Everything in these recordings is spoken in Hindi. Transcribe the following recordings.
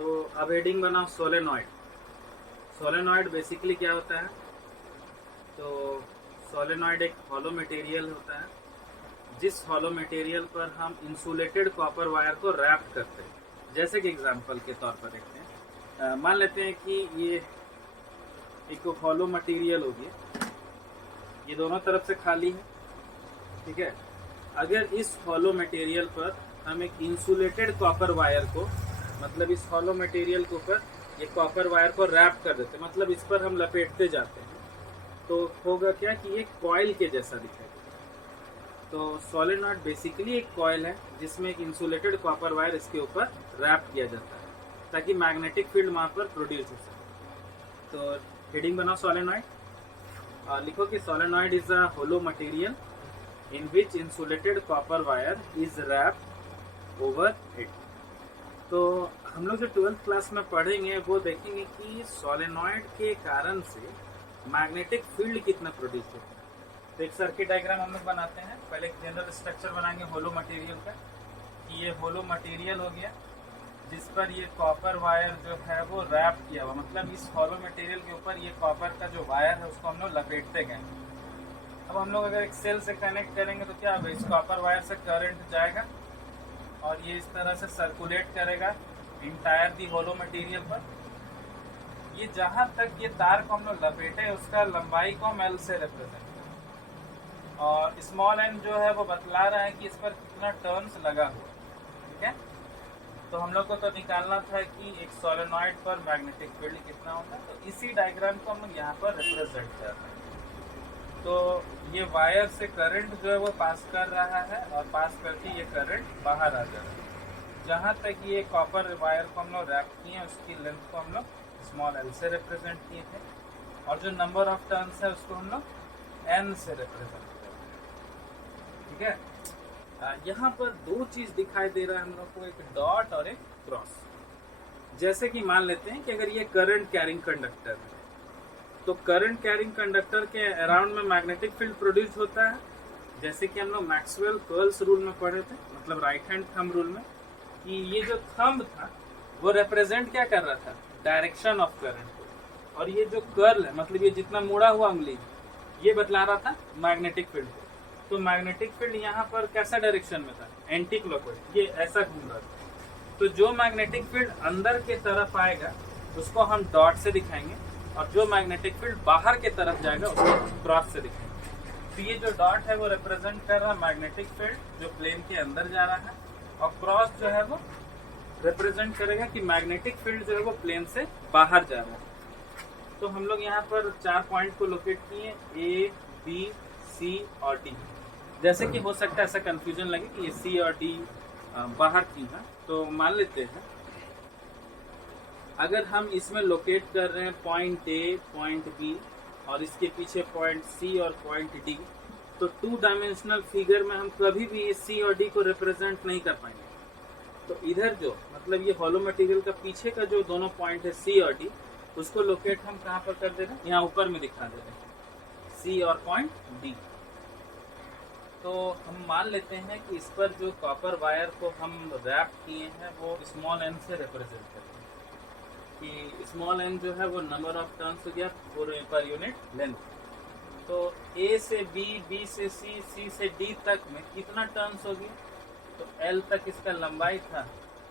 तो अब हेडिंग बनाओ सोलेनॉइड। सोलेनॉइड बेसिकली क्या होता है? तो सोलेनॉइड एक हॉलो मटेरियल होता है, जिस हॉलो मटेरियल पर हम इंसुलेटेड कॉपर वायर को रैप करते हैं। जैसे कि एग्जांपल के तौर पर देखते हैं, मान लेते हैं कि ये एक हॉलो मटेरियल हो गया, ये दोनों तरफ से खाली है, ठीक है। अगर इस हॉलो मटेरियल पर हम एक इंसुलेटेड कॉपर वायर को, मतलब इस हॉलो मटेरियल के ऊपर ये कॉपर वायर को रैप कर देते, मतलब इस पर हम लपेटते जाते हैं, तो होगा क्या कि ये कॉइल के जैसा दिखाई देगा। तो सोलेनॉइड बेसिकली एक कॉइल है जिसमें एक इंसुलेटेड कॉपर वायर इसके ऊपर रैप किया जाता है ताकि मैग्नेटिक फील्ड वहां पर प्रोड्यूस हो सके। तो हेडिंग बनाओ सोलेनॉइड और लिखो कि solenoid is a hollow material in which insulated copper wire is wrapped over it। तो हम लोग जो 12th क्लास में पढ़ेंगे वो देखेंगे कि सोलेनॉइड के कारण से मैग्नेटिक फील्ड कितना प्रोड्यूस होता है। तो एक सर्किट डायग्राम हम लोग बनाते हैं। पहले एक जनरल स्ट्रक्चर बनाएंगे होलो मटेरियल का, कि ये होलो मटेरियल हो गया जिस पर ये कॉपर वायर जो है वो रैप किया हुआ, मतलब इस होलो मटेरियल के ऊपर ये कॉपर का जो वायर है उसको हम लोग लपेटते गए। अब हम लोग अगर एक सेल से कनेक्ट करेंगे तो क्या होगा, इस कॉपर वायर से करंट जाएगा और ये इस तरह से सर्कुलेट करेगा इंटायर दी होलो मटेरियल पर। ये जहां तक ये तार को हम लोग लपेटे उसका लंबाई को हम एल से रिप्रेजेंट, और स्मॉल एन जो है वो बतला रहा है कि इस पर कितना टर्न्स लगा हुआ, ठीक है। तो हम लोग को तो निकालना था कि एक सोलेनॉइड पर मैग्नेटिक फील्ड कितना होता है, तो इसी डायग्राम को हम लोग यहाँ पर रिप्रेजेंट कर रहे हैं। तो ये वायर से करंट जो है वो पास कर रहा है और पास करके ये करंट बाहर आ जा रहा है। जहाँ तक ये कॉपर वायर को हम लोग रैप किए हैं उसकी लेंथ को हम लोग स्मॉल एल से रिप्रेजेंट किए थे, और जो नंबर ऑफ टर्न्स है उसको हम लोग एन से रिप्रेजेंट करते हैं, ठीक है। यहाँ पर दो चीज दिखाई दे रहा है हम लोग को, एक डॉट और एक क्रॉस। जैसे कि मान लेते हैं कि अगर ये करंट कैरिंग कंडक्टर है तो करंट कैरिंग कंडक्टर के अराउंड में मैग्नेटिक फील्ड प्रोड्यूस होता है, जैसे कि हम लोग मैक्सवेल कर्ल्स रूल में पढ़े थे, मतलब राइट हैंड थंब रूल में, कि ये जो थंब था वो रिप्रेजेंट क्या कर रहा था, डायरेक्शन ऑफ करंट को, और ये जो कर्ल है मतलब ये जितना मुड़ा हुआ उंगली ये बतला रहा था मैग्नेटिक फील्ड को। तो मैग्नेटिक फील्ड यहाँ पर कैसा डायरेक्शन में था, एंटी क्लॉकवाइज, ये ऐसा घूम रहा था। तो जो मैग्नेटिक फील्ड अंदर के तरफ आएगा उसको हम डॉट से दिखाएंगे, और जो मैग्नेटिक फील्ड बाहर के तरफ जाएगा उसको क्रॉस से दिखाएंगे। तो ये जो डॉट है वो रिप्रेजेंट कर रहा है मैग्नेटिक फील्ड जो प्लेन के अंदर जा रहा है, और क्रॉस जो है वो रिप्रेजेंट करेगा कि मैग्नेटिक फील्ड जो है वो प्लेन से बाहर जा रहा है। तो हम लोग यहाँ पर 4 पॉइंट को लोकेट किए, ए, बी, सी और डी। जैसे कि हो सकता है ऐसा कंफ्यूजन लगे कि ये सी और डी बाहर की है, तो मान लेते हैं अगर हम इसमें लोकेट कर रहे हैं पॉइंट ए, पॉइंट बी और इसके पीछे पॉइंट सी और पॉइंट डी, तो 2 डायमेंशनल फिगर में हम कभी भी सी और डी को रिप्रेजेंट नहीं कर पाएंगे। तो इधर जो मतलब ये हॉलो मटेरियल का पीछे का जो दोनों पॉइंट है सी और डी, उसको लोकेट हम कहाँ पर कर दे रहे हैं, यहाँ ऊपर में दिखा दे रहे हैं, सी और पॉइंट डी। तो हम मान लेते हैं कि इस पर जो कॉपर वायर को हम रैप किए हैं वो स्मॉल एन से रिप्रेजेंट करते हैं, कि स्मॉल एन जो है वो नंबर ऑफ टर्न्स हो गया पर यूनिट लेंथ। तो ए से बी, बी से सी, सी से डी तक में कितना टर्न्स हो गया, तो एल तक इसका लंबाई था,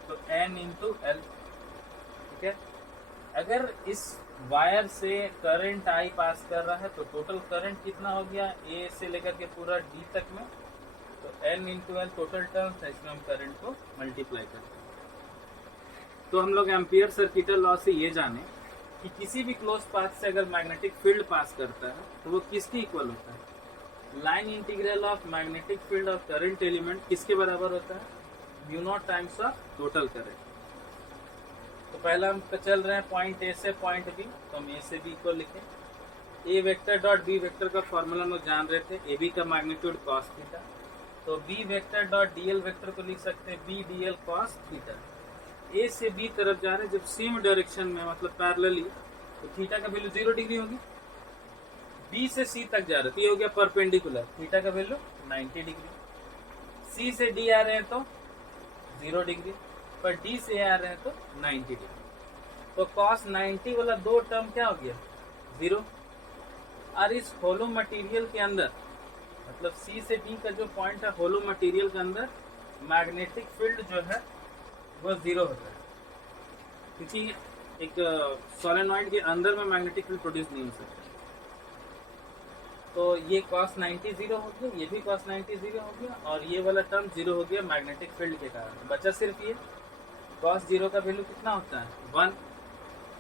तो एन इंटू एल, ठीक है। अगर इस वायर से करंट आई पास कर रहा है तो टोटल करंट कितना हो गया, ए से लेकर के पूरा डी तक में, तो N into L total turns है, इसमें हम करंट को मल्टीप्लाई करते हैं। तो हम लोग एम्पियर सर्किटल लॉ से ये जाने कि किसी भी क्लोज पाथ से अगर मैग्नेटिक फील्ड पास करता है तो वो किसके इक्वल होता है, line integral of magnetic field और करंट एलिमेंट किसके बराबर होता है, mu naught times of total current. तो पहला हम चल रहे हैं पॉइंट ए से पॉइंट बी, तो हम ए से बी को लिखें। A vector dot b vector का फॉर्मूला हम लोग जान रहे थे, ए बी का मैग्नीट्यूड कॉस थीटा, तो b vector dot D l vector को लिख सकते हैं b d l cos theta. A से बी तरफ जा रहे हैं जब सेम डायरेक्शन में मतलब पैरेलली, तो थीटा का वैल्यू 0 डिग्री होगी। बी से सी तक जा रहे हैं तो ये हो गया परपेंडिकुलर, थीटा का वैल्यू 90 डिग्री। सी से डी आ रहे हैं तो 0 डिग्री। पर डी से आ रहे हैं तो 90 डिग्री। तो cos 90 वाला दो टर्म क्या हो गया, 0। और इस होलो मटेरियल के अंदर, मतलब सी से डी का जो पॉइंट है होलो मटेरियल के अंदर, मैग्नेटिक फील्ड जो है वो 0 होता है, क्योंकि एक सोलेनॉइड के अंदर में मैग्नेटिक फील्ड प्रोड्यूस नहीं हो सकता। तो ये cos 90 0 हो गया, ये भी cos 90 0 हो गया, और ये वाला टर्म 0 हो गया मैग्नेटिक फील्ड के कारण। बचा सिर्फ ये cos 0 का वैल्यू कितना होता है, 1।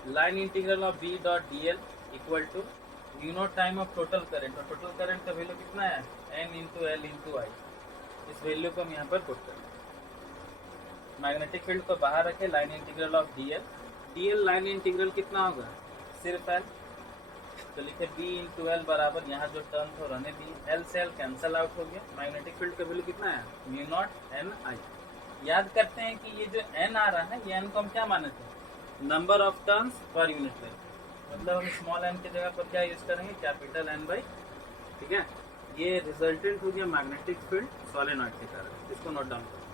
Line integral of B dot D L equal to mu naught time of total current, और टोटल करंट का वैल्यू कितना है, n into L into I. इस वैल्यू को हम यहाँ पर पुट करें। मैग्नेटिक फील्ड को बाहर रखे, line integral of D L line integral कितना होगा, सिर्फ एल। तो लिखे b इंटू एल बराबर, यहाँ जो टर्म था रहने दी, एल से एल कैंसल आउट हो गया। मैग्नेटिक फील्ड का वैल्यू कितना है, म्यू नॉट एन आई। याद करते हैं कि ये जो n आ रहा है, ये n को हम क्या माने थे, number of turns per unit length. मतलब हम स्मॉल n की जगह पर क्या यूज करेंगे, कैपिटल N बाई, ठीक है। ये रिजल्टेंट हो गया मैग्नेटिक फील्ड सोलेनॉइड के कारण, इसको नोट डाउन करें।